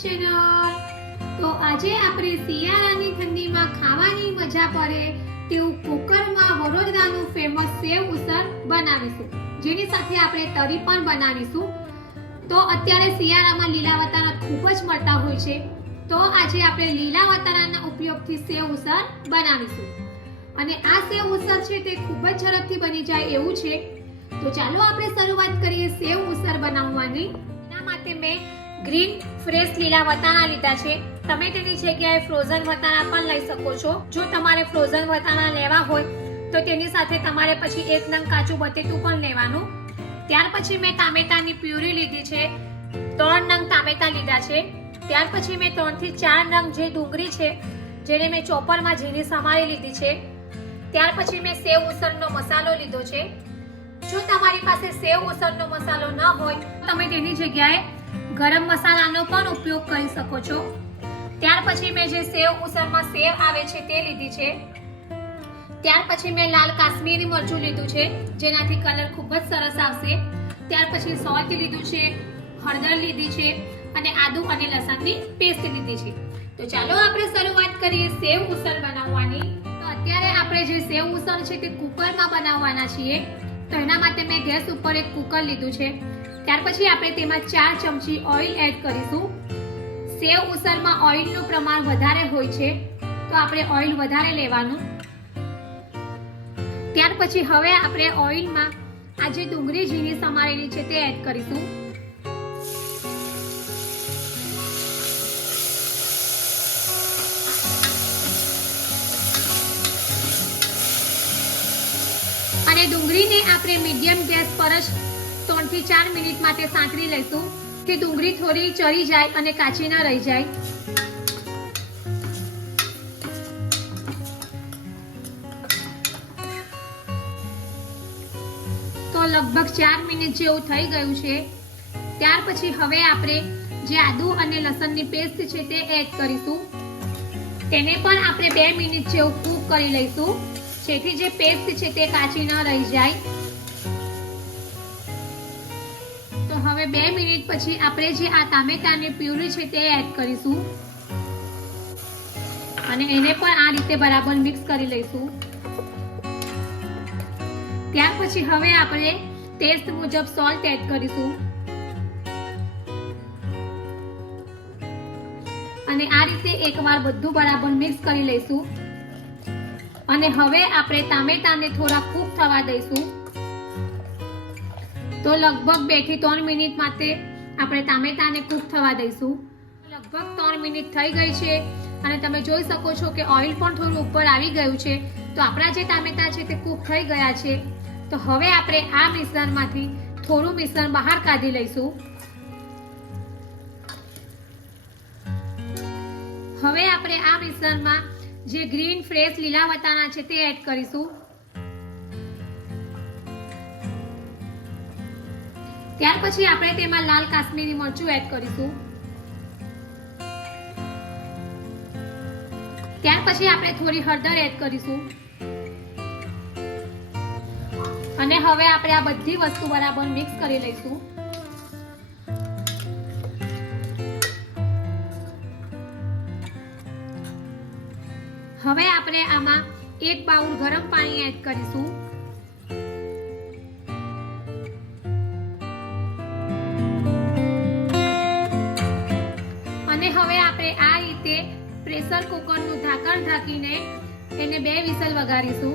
Channel તો આજે આપણે શિયાળાની ઠંડીમાં ખાવાની મજા પડે તેવું કુકરમાં વડોદરાનું ફેમસ સેવ ઉસળ બનાવીશું. જેની સાથે આપણે તરી પણ બનાવીશું. તો અત્યારે શિયાળામાં લીલા વટાણા ખૂબ જ મળતા હોય છે. તો આજે આપણે લીલા વટાણાના ઉપયોગથી સેવ ઉસળ બનાવીશું. અને આ સેવ ઉસળ છે તે ખૂબ જ ઝડપથી બની જાય એવું છે. તો ચાલો આપણે શરૂઆત કરીએ સેવ ઉસળ બનાવવાની. એના માટે મેં ગ્રીન ફ્રેશ લીલા વટાણા લીધા છે. તમે તેની જગ્યાએ ફ્રોઝન વટાણા પણ લઈ શકો છો. જો તમારે ફ્રોઝન વટાણા લેવા હોય, તો તેની સાથે તમારે પછી એક નંગ કાચું બટેટું પણ લેવાનું. ત્યાર પછી મેં ટામેટાની પ્યુરી લીધી છે. ત્રણ નંગ ટામેટા લીધા છે. ત્યાર પછી મેં ત્રણથી ચાર નંગ જે ડુંગળી છે, જેને મેં ચોપરમાં ઝીણી સમારી લીધી છે. ત્યાર પછી મેં સેવ ઉસળનો મસાલો લીધો છે. જો તમારી પાસે સેવ ઉસળનો મસાલો ન હોય તમે તેની જગ્યાએ ગરમ મસાલાનો પણ ઉપયોગ કરી શકો છો. ત્યાર પછી મેં જે સેવ ઉસળમાં સેવ આવે છે તે લીધી છે. ત્યાર પછી મેં લાલ કાશ્મીરી મરચું લીધું છે, જેનાથી કલર ખૂબ જ સરસ આવશે. ત્યાર પછી સોલ્ટ લીધું છે, હળદર લીધી છે, અને આદુ અને લસણની પેસ્ટ લીધી છે. તો ચાલો આપણે શરૂઆત કરીએ સેવ ઉસળ બનાવવાની. તો અત્યારે આપણે જે સેવ ઉસળ છે તે કુકરમાં બનાવવાના છીએ. તો એના માટે મેં ગેસ ઉપર એક કુકર લીધું છે. ત્યાર પછી આપણે તેમાં ચાર ચમચી ઓઇલ એડ કરીશું. સેવ ઉસળમાં ઓઇલનું પ્રમાણ વધારે હોય છે, તો આપણે ઓઇલ વધારે લેવાનું. ત્યાર પછી હવે આપણે ઓઇલમાં આ જે ડુંગળી ઝીણી સમારેલી છે તે એડ કરીશું. અને ડુંગળીને આપણે મીડિયમ ગેસ પર જ ત્રણથી ચાર મિનિટ માટે સાંકળી લઈશું કે ડુંગળી થોડી ચરી જાય અને કાચી ના રહી જાય. તો લગભગ ચાર મિનિટ જેવું થઈ ગયું છે. ત્યાર પછી હવે આપણે જે આદુ અને લસણની પેસ્ટ છે તે એડ કરીશું. તેને પણ આપણે બે મિનિટ જેવું કૂક કરી લઈશું. જેથી જે પેસ્ટ છે તે કાચી ન રહી જાય. હવે બે મિનિટ પછી આપણે જે આ ટામેટાની પ્યુરી છે તે એડ કરીશું. અને એને પણ આ રીતે બરાબર મિક્સ કરી લઈશું. ત્યાર પછી હવે આપણે ટેસ્ટ મુજબ સોલ્ટ એડ કરીશું. અને આ રીતે એકવાર બધું બરાબર મિક્સ કરી લઈશું. અને હવે આપણે ટામેટાને થોડા કૂક થવા દઈશું. તો લગભગ બેથી ત્રણ મિનિટ માટે આપણે ટામેટાને કૂક થવા દઈશું. લગભગ ત્રણ મિનિટ થઈ ગઈ છે અને તમે જોઈ શકો છો કે ઓઇલ પણ થોડું ઉપર આવી ગયું છે. તો આપણા જે ટામેટા છે તે કૂક થઈ ગયા છે. તો હવે આપણે આ મિશ્રણમાંથી થોડું મિશ્રણ બહાર કાઢી લઈશું. હવે આપણે આ મિશ્રણમાં જે ગ્રીન ફ્રેશ લીલા વટાણા છે તે એડ કરીશું. ત્યાર પછી આપણે તેમાં લાલ કાશ્મીરી મરચું એડ કરીશું. ત્યાર પછી આપણે થોડી હળદર એડ કરીશું. અને હવે આપણે આ બધી વસ્તુ બરાબર મિક્સ કરી લઈશું. હવે આપણે આમાં એક બાઉલ ગરમ પાણી એડ કરીશું. અને હવે આપણે આ રીતે પ્રેશર કુકરનું ઢાંકણ ઢાંકીને એને બે વિસલ વગાડીશું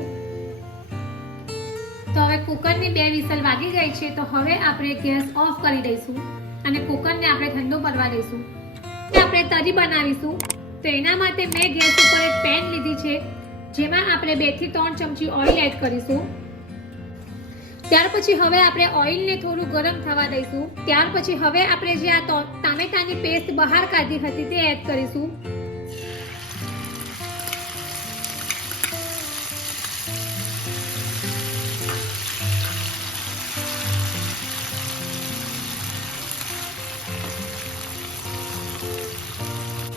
તો હવે કુકરની બે વિસલ વાગી ગઈ છે, તો હવે આપણે ગેસ ઓફ કરી દઈશું અને કુકરને આપણે ઠંડુ પડવા દઈશું. આપણે તરી બનાવીશું. તો એના માટે મેં ગેસ ઉપર એક પેન લીધી છે, જેમાં આપણે બેથી ત્રણ ચમચી ઓઇલ એડ કરીશું. ત્યાર પછી હવે આપણે ઓઇલને થોડું ગરમ થવા દઈશું. ત્યાર પછી હવે આપણે જે આ ટામેટાની પેસ્ટ બહાર કાઢી હતી તે એડ કરીશું.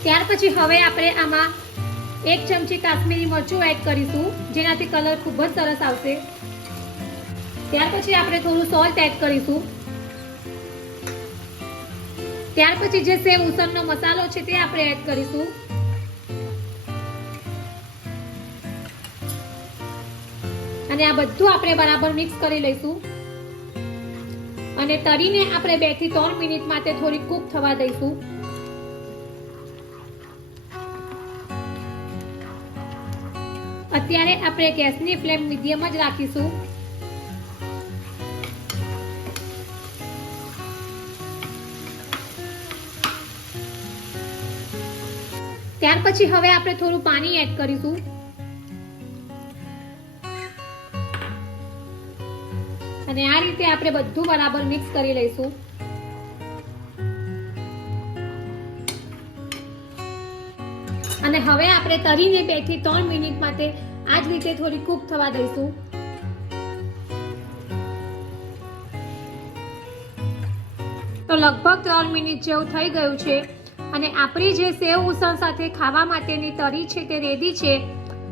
ત્યાર પછી હવે આપણે આમાં એક ચમચી કાશ્મીરી મરચું એડ કરીશું, જેનાથી કલર ખૂબ જ સરસ આવશે. ત્યાર પછી આપણે થોડું સોલ્ટ એડ કરીશું. ત્યાર પછી જે સેવ ઉસળનો મસાલો છે તે આપણે એડ કરીશું. અને આ બધું આપણે બરાબર મિક્સ કરી લઈશું. અને તરીને આપણે બેથી ત્રણ મિનિટ માટે થોડી કૂક થવા દઈશું. અત્યારે આપણે ગેસની ફ્લેમ મીડિયમ જ રાખીશું. પછી હવે આપણે થોડું પાણી એડ કરીશું. અને આ રીતે આપણે બધું બરાબર મિક્સ કરી લઈશું. અને હવે આપણે તરીને બેથી ત્રણ મિનિટ માટે આ જ રીતે થોડી કૂક થવા દઈશું. તો લગભગ ત્રણ મિનિટ જેવું થઈ ગયું છે. અને આપણી જે સેવ ઉસણ સાથે ખાવા માટેની તરી છે તે રેડી છે,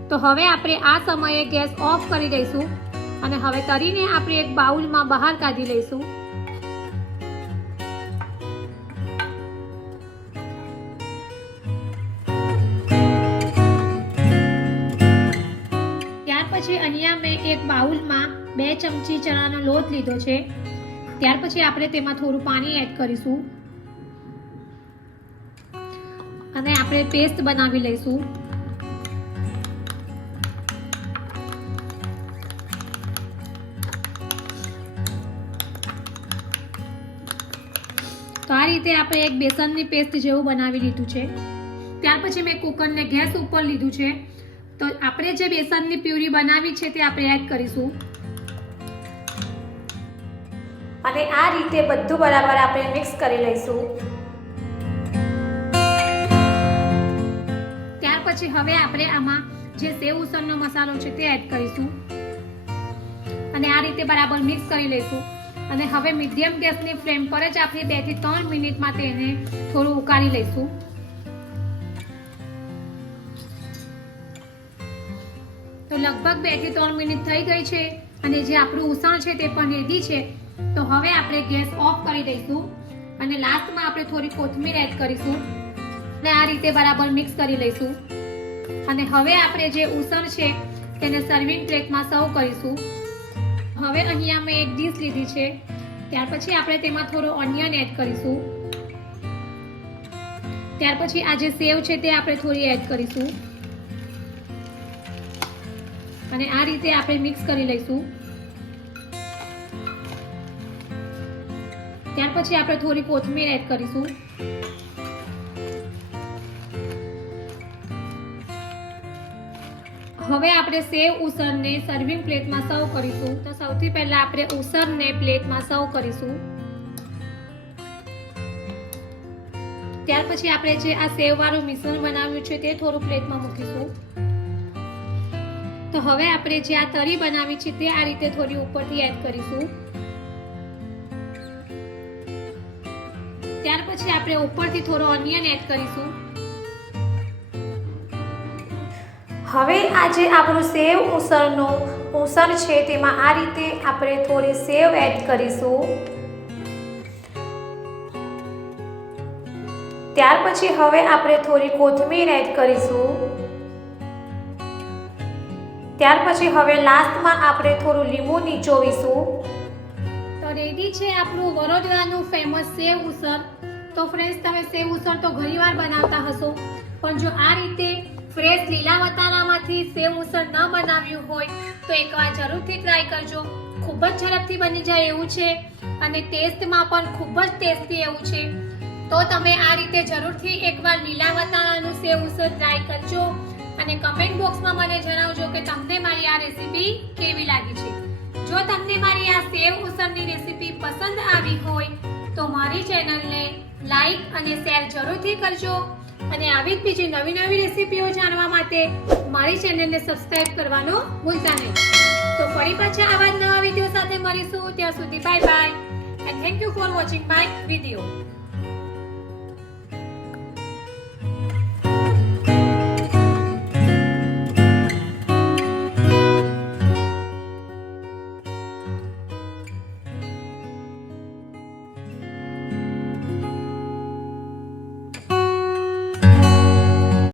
તો હવે આપણે આ સમયે ગેસ ઓફ કરી દઈશું અને હવે તરીને આપણે એક બાઉલમાં બહાર કાઢી લઈશું. ત્યાર પછી અહીંયા મેં એક બાઉલમાં બે ચમચી ચણાનો લોટ લીધો છે. ત્યાર પછી આપણે તેમાં થોડું પાણી એડ કરીશું. અને આપણે પેસ્ટ બનાવી લઈશું. તો આ રીતે આપણે એક બેસનની પેસ્ટ જેવું બનાવી લીધું છે. ત્યાર પછી મેં કુકરને ગેસ ઉપર લીધું છે. તો આપણે જે બેસનની પ્યુરી બનાવી છે તે આપણે એડ કરીશું. અને આ રીતે બધું બરાબર આપણે મિક્સ કરી લઈશું. પછી હવે આપણે આમાં જે સેવ ઉસળનો મસાલો છે તે એડ કરીશું. અને આ રીતે બરાબર મિક્સ કરી લઈશું. અને હવે મીડિયમ ગેસની ફ્લેમ પર જ આપણે બેથી ત્રણ મિનિટ માટે એને થોડું ઉકાળી લઈશું. તો લગભગ બેથી ત્રણ મિનિટ થઈ ગઈ છે અને જે આપણું ઉસણ છે તે પણ રેડી છે. તો હવે આપણે ગેસ ઓફ કરી દઈશું. અને લાસ્ટમાં આપણે થોડી કોથમીર એડ કરીશું. અને આ રીતે બરાબર મિક્સ કરી લઈશું. અને હવે આપણે જે ઉસણ છે, તેને સર્વિંગ ટ્રેકમાં સર્વ કરીશું. હવે અહીંયા મેં એક ડીશ લીધી છે. ત્યાર પછી આપણે તેમાં થોડો ઓનિયન એડ કરીશું. ત્યાર પછી આ જે સેવ છે તે આપણે થોડી એડ કરીશું. અને આ રીતે આપણે મિક્સ કરી લઈશું. ત્યાર પછી આપણે થોડી કોથમીર એડ કરીશું. હવે આપણે સેવ ઉસરને સર્વિંગ પ્લેટમાં સર્વ કરીશું. તો સૌથી પહેલા આપણે ઉસરને પ્લેટમાં સર્વ કરીશું. ત્યાર પછી આપણે જે આ સેવ વાળું મિશ્રણ બનાવ્યું છે તે થોડું પ્લેટમાં મૂકીશું. તો હવે આપણે જે આ તરી બનાવી છે તે આ રીતે થોડી ઉપરથી એડ કરીશું. ત્યાર પછી આપણે ઉપરથી થોડો ઓનિયન એડ કરીશું. હવે આજે આપણું સેવ ઉસળનું ઉસળ છે તેમાં આ રીતે આપણે થોડી સેવ એડ કરીશું. ત્યાર પછી હવે આપણે થોડી કોથમીર એડ કરીશું. ત્યાર પછી હવે લાસ્ટમાં આપણે થોડું લીંબુ નીચોવીશું. તો રેડી છે આપણું વડોદરાનું ફેમસ સેવ ઉસળ તો ફ્રેન્ડ્સ તમે સેવ ઉસળ તો ઘણીવાર બનાવતા હશો, પણ જો આ રીતે ફ્રેશ લીલા વટાણામાંથી સેવ ઉસળ ન બનાવ્યું હોય, તો એકવાર જરૂરથી ટ્રાય કરજો. ખૂબ જ ઝડપથી બની જાય એવું છે અને ટેસ્ટમાં પણ ખૂબ જ ટેસ્ટી એવું છે. તો તમે આ રીતે જરૂરથી એકવાર લીલા વટાણાનું સેવ ઉસળ ટ્રાય કરજો અને કમેન્ટ બોક્સમાં મને જણાવજો કે તમને મારી આ રેસીપી કેવી લાગી છે. જો તમને મારી આ સેવ ઉસળની રેસીપી પસંદ આવી હોય, તો મારી ચેનલને લાઈક અને શેર જરૂરથી કરજો. અને આવી જ બીજી નવી નવી રેસીપીઓ જાણવા માટે મારી ચેનલને સબસ્ક્રાઇબ કરવાનો ભૂલતા નહીં. તો ફરી પાછા આવા જ નવા વીડિયો સાથે મળીશું. ત્યાં સુધી bye bye. And thank you for watching my video